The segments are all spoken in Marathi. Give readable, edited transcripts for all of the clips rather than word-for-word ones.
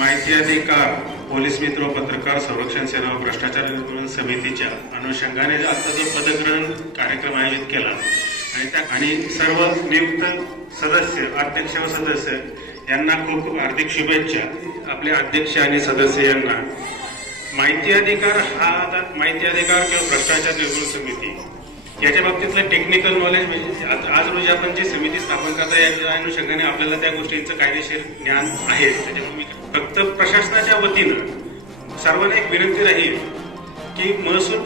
माहिती अधिकार पोलीस मित्र व पत्रकार संरक्षण सेना व भ्रष्टाचार निर्मूलन समितीच्या अनुषंगाने आजचा जो पदग्रहण कार्यक्रम आयोजित केला आणि सर्व नियुक्त सदस्य अध्यक्ष व सदस्य यांना खूप खूप हार्दिक शुभेच्छा। आपले अध्यक्ष आणि सदस्य यांना माहिती अधिकार किंवा भ्रष्टाचार निर्मूलन समिती याच्या बाबतीतलं टेक्निकल नॉलेज म्हणजे आज रोजी आपण जी समिती स्थापन करता या अनुषंगाने आपल्याला त्या गोष्टींचं कायदेशीर ज्ञान आहे। त्याच्यामुळे फक्त प्रशासनाच्या वतीनं सर्वांना एक विनंती राहील की महसूल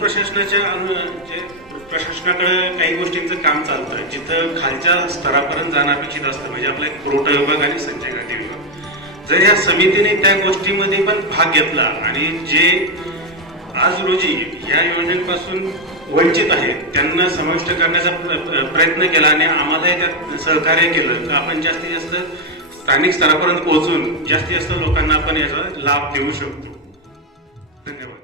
प्रशासनाकडे काही गोष्टींचं काम चालतं जिथं खालच्या स्तरापर्यंत जाणं अपेक्षित असतं, म्हणजे आपला एक पुरवठा विभाग आणि संचय खाते विभाग। जर या समितीने त्या गोष्टीमध्ये पण भाग घेतला आणि जे आज रोजी या योजनेपासून वंचित आहेत त्यांना समाविष्ट करण्याचा प्रयत्न केला आणि आम्हालाही त्यात सहकार्य केलं तर आपण जास्तीत जास्त स्थानिक स्तरापर्यंत पोहोचून जास्तीत जास्त लोकांना आपण याचा लाभ देऊ शकतो। धन्यवाद।